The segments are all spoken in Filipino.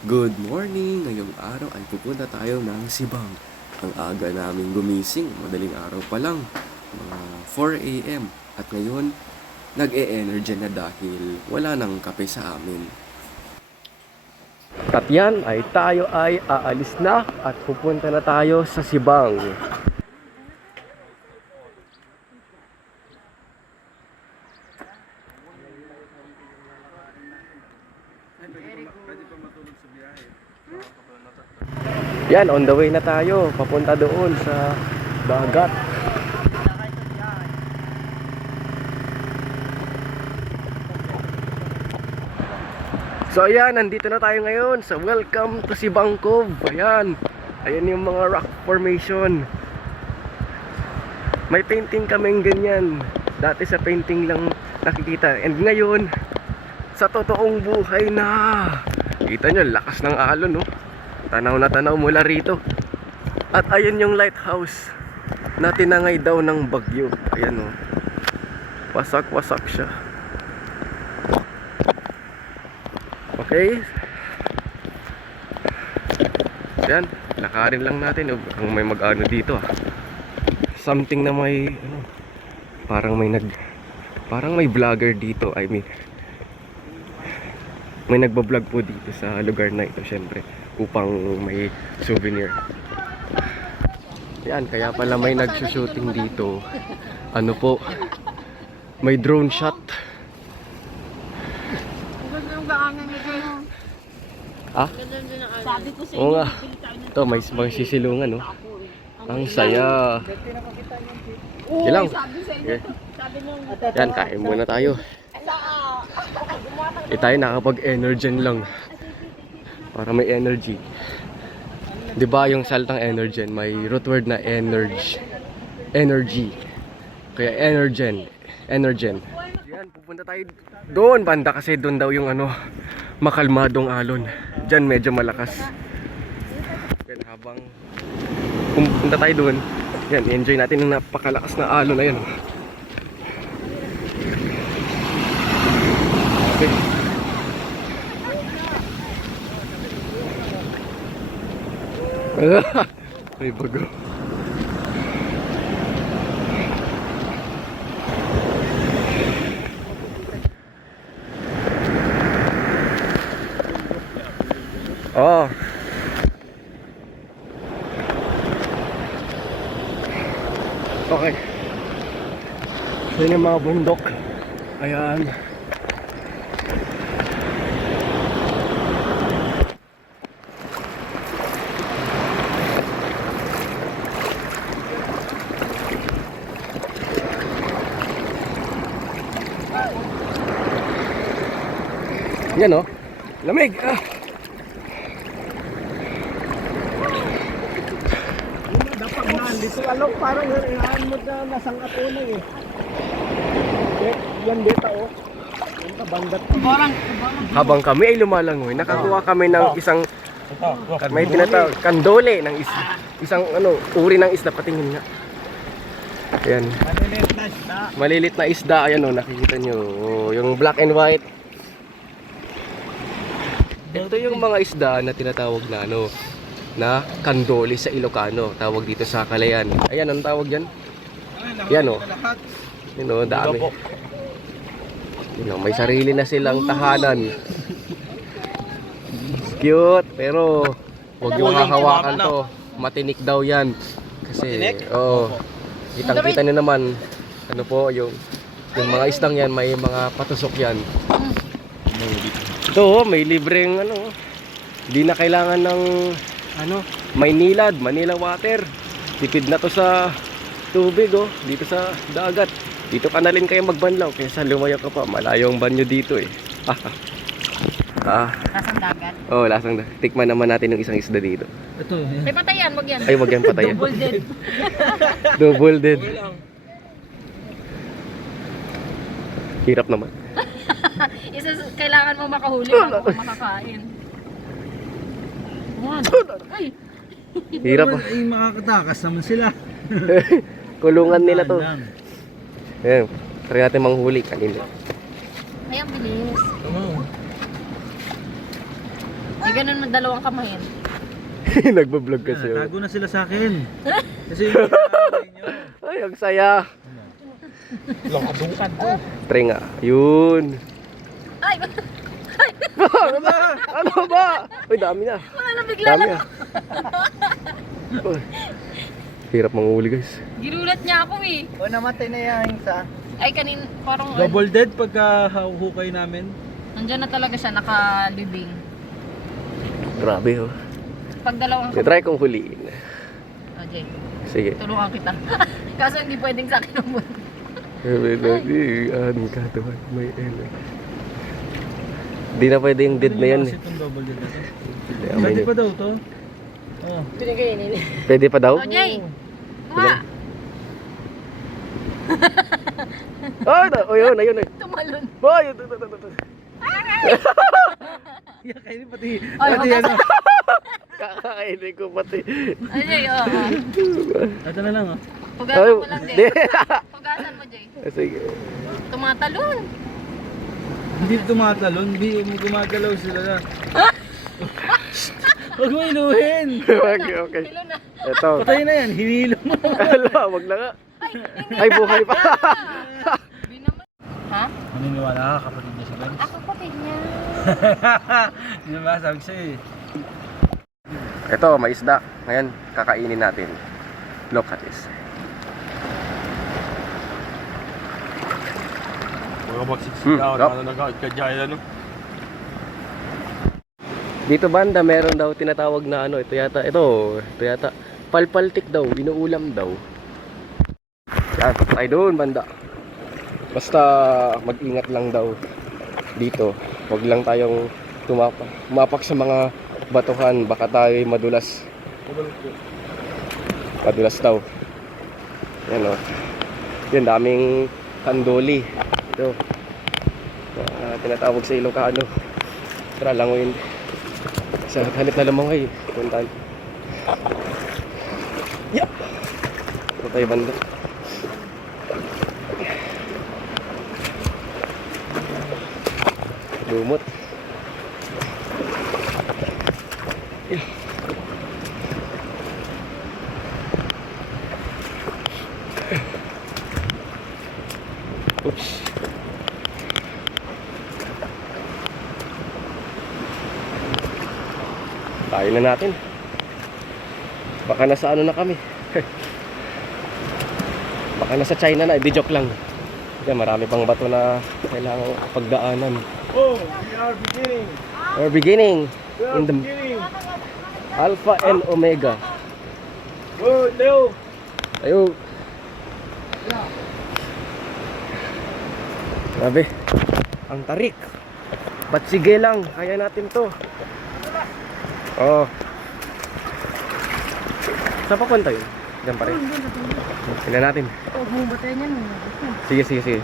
Good morning! Ngayong araw ay pupunta tayo ng Sibang. Ang aga namin gumising, madaling araw pa lang, mga 4 a.m. At ngayon, nag-e-energy na dahil wala nang kape sa amin. At yan ay tayo ay aalis na at pupunta na tayo sa Sibang. Yan, on the way na tayo. Papunta doon sa dagat. So ayan, nandito na tayo ngayon sa Welcome to Sibang Cove. Ayan, ayan yung mga rock formation. May painting kaming ganyan. Dati sa painting lang nakikita. And ngayon, sa totoong buhay na. Kita nyo, lakas ng alon, no? Tanaw na tanaw mula rito. At ayun yung lighthouse na tinangay daw ng bagyo. Ayan, oh. Wasak-wasak siya. Okay. Ayan, lakarin lang natin. Kung may mag-ano dito, something na may parang may vlogger dito. I mean, may nagbablog po dito sa lugar na ito, syempre, upang may souvenir. Yan, kaya pala may nagsushooting dito. Ano po, may drone shot. Ah? Sabi ko sa Oo inyo, nga. Ito, may sisilungan, no? Ang saya. Ilang? sabi nung Yan, kain muna tayo. Tayo nakapag-energen lang para may energy. 'Di ba yung salitang energen, may root word na energy. Kaya energen. Yan, pupunta tayo doon banda kasi doon daw yung makalmadong alon. Diyan medyo malakas. Yan, habang pupunta tayo doon, yan, enjoy natin yung napakalakas na alon na yan. Okay. May bago. Oh. Okay. So yun yung mga bundok. Ayan. Yan, oh. Lamig. Dapat na dito alok parang inahan mo na nasang atunay eh. Yan dito oh. Yan ta bandat. Habang kami ay lumalangoy, nakakuha kami ng isang may tinatawag kandole ng isang uri ng isda, patingin nga. Ayan. Maliliit na isda. Malilit na isda, ayan, oh, nakikita nyo. Oh, yung black and white. Ito yung mga isda na tinatawag na na kandole sa Ilocano. Tawag dito sa Kalayan. Ayan, anong tawag dyan? Yan, oh. Yan, oh, dami. Yan, oh, may sarili na silang tahanan. Cute, pero huwag yung hahawakan to. Matinik daw yan. Kasi, kitang-kita nyo naman, yung mga isdang yan, may mga patusok yan. Ito, may libreng hindi na kailangan ng Maynilad, Manila water. Tipid na to sa tubig, oh, dito sa dagat. Dito ka na rin kayo magbanlaw kaysa lumayo ka pa. Malayo ang banyo dito eh. lasang dagat. Oh, lasang dagat. Tikman naman natin yung isang isda dito. Ito. Ay, patayan, wag yan. Ay, wag yan patayan. Double dead. Double dead. Hirap naman. Kailangan mo makahuli bago ka makakain. Yan. Ay, Hirap. Ay makakatakas naman sila. Kulungan nila to. Ayan, try natin manghuli kanina. ay ang bilis. Oo. Di ganun mo dalawang kamayin. Nagbablog kasi. oh. Tago na sila sa akin. Kasi yung pinakain nyo. Ay, ang saya. Lokadungkan to. Tringa. Yun. Ay! Ano ba? Ano ba? Uy, dami na. Wala bigla Dami lang. na. Uy. Hirap manghuli guys. Ginulat niya ako eh. O namatay na yung sa Ay kanin parang double dead pagka hukay namin. Nandyan na talaga siya nakalibing. Grabe oh. Pag dalawang Try kong huliin. Oh, Jay, Sige. tulungan kita. Kaso hindi pwedeng sa akin ang buwan. Ka tuwan. May elo. Di na pwede yung dead na yan eh. Kasi itong double dead na to. Hindi, amoy Pwede niya. pa daw to? Oh. Pinagayin eh. Pwede pa daw? Oh, Jay! Kuha! Oh, yun, ayun. Tumalon. Boy, ito. Yeah, kainin pati. Ay, Pati hugas. ano. Kakainin ko pati. Ay, Jay, oo. Ito na lang oh. Hugasan mo lang, Di. Jay. Hugasan mo, Jay. Sige. Tumatalon. Hindi tumatalon, hindi gumagalaw sila na. Huwag mo inuhin. Okay. Tilo na. Ito. Patay na yan, hinilo mo. Ala, wag na nga. Ay, hindi. Ay, buhay pa. Hindi naman. Ha? Maniniwala ka, kapatid niya si Ben. Ako kapatid niya. Hindi ba, sabi ko sa'yo eh. Ito, may isda. Ngayon, kakainin natin. Look at this. Mga magsiksigaw, Yup. nagkadyayan ano. Dito banda, meron daw tinatawag na ano, ito yata, palpaltik daw, inuulam daw. Yan, tayo doon banda. Basta mag-ingat lang daw dito. Huwag lang tayong tumapak sa mga batuhan, baka tayo madulas. Madulas daw. Yan o. Yan, daming kandoli. Ito. Tinatawag sa Ilocano. Tara, languin. Sa halip na lamang ay puntaan. Yeah. Ito tayo banda. Lumot. Yeah. Oops. Tayo na natin. Baka nasa ano na kami. Baka nasa China na, di joke lang. Yan, marami pang bato na kailangang pagdaanan. Oh, we are beginning. We're beginning We are in the beginning. Alpha and Omega. Oh, Leo. Ayun. Grabe. Ang tarik. Ba't sige lang, kaya natin to. Oh. Saan pa punta yun? Diyan pa rin. Tingnan natin. Oh, bumatay niyan. Sige.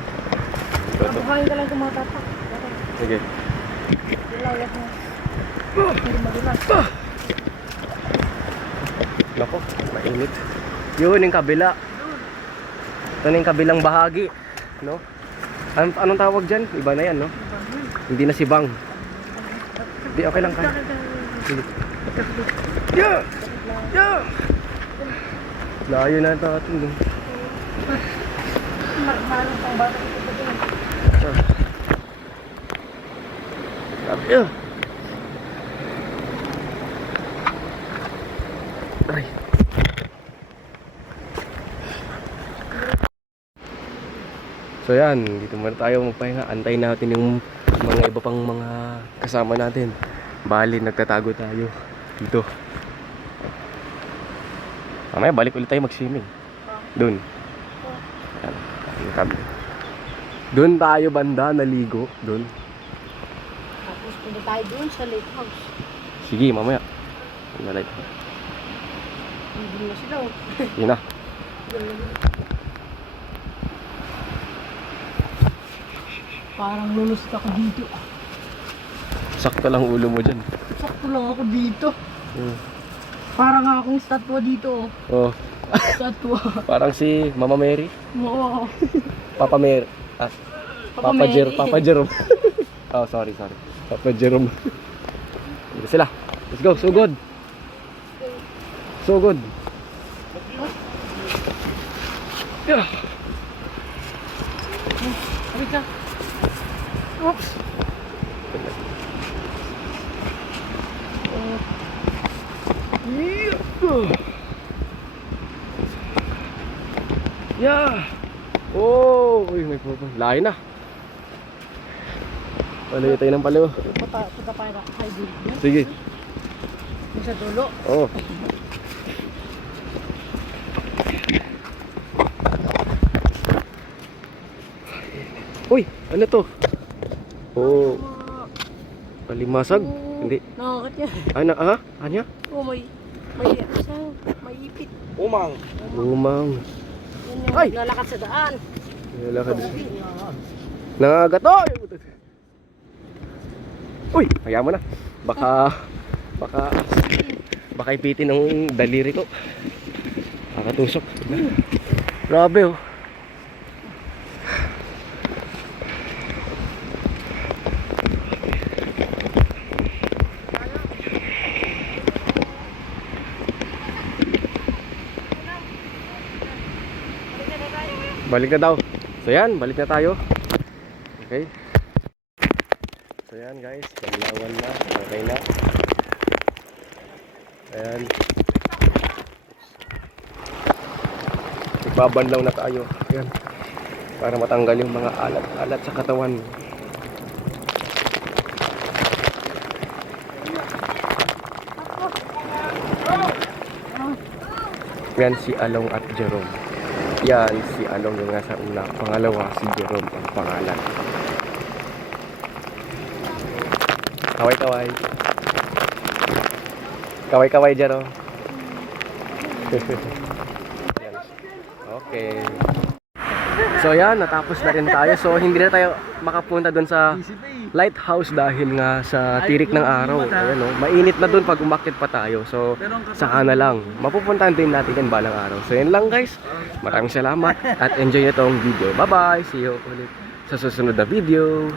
Bukain ka lang tumatapak. Sige. Ilalat mo. Hindi magulat. Nako, mainit. Yun yung kabila. Ito na yung kabilang bahagi. No? Anong tawag dyan? Iba na yan, no? Hindi na si Bang. Hindi, okay lang ka. Sige. Yeah! Layo na ito atin dun. Marang pang bata ito pa din. Grabe. Aray. So yan, dito muna tayo magpahinga. Antayin natin yung mga iba pang mga kasama natin. Bali, nagtatago tayo dito. Mamaya balik ulit tayo mag-swimming. Doon. Doon tayo banda, naligo. Doon. Tapos punta tayo doon sa lake house. Sige, mamaya. Nalight. Hindi na sila. Yun na. Parang lulusot ako dito. Sakto lang ulo mo dyan. Sakto lang ako dito. Hmm. Parang akong statwa dito. Oh, Statwa. parang si Mama Mary. Oo. Papa Mary. Ah, Papa Mary. Papa Jerome. Oh, sorry. Papa Jerome. Ito sila. Let's go. So good. So good. Yeah. Sabi ka. Oops. Yeah. Oh, uy, may pupo. Lain na. Palayo tayo ng palayo. Punta pa na kay Bill. Sige. Yung sa dulo. Oh. Uy, ano to? Oh, palimasag? Hindi. Nakakit yan. Ano, ha? Anya? Oh, may siya. May ipit. Umang. Umang. Yan yung Ay! lalakad sa daan. Lalakad. Nangagat. Oy! Uy, kaya mo na. Baka ipitin ng daliri ko. Nakatusok. Grabe oh. Balik na daw. So yan, balik na tayo. Okay. So yan guys, maglawan na. Okay na. Ayan. Magbabanlaw na tayo. Ayan. Para matanggal yung mga alat sa katawan. Yan si Along at Jerome. Yan si Along yung nasa una. Pangalawa si Jerome ang pangalan. Kaway-kaway. Kaway-kaway Jerome. Okay. So yan, natapos na rin tayo. So hindi na tayo makapunta doon sa lighthouse dahil nga sa tirik ng araw. Ayan, oh, mainit na doon pag umakyat pa tayo. So saka na lang. Mapupuntahan din natin yan balang araw. So yan lang guys. Maraming salamat at enjoy nyo tong video. Bye bye. See you ulit sa susunod na video.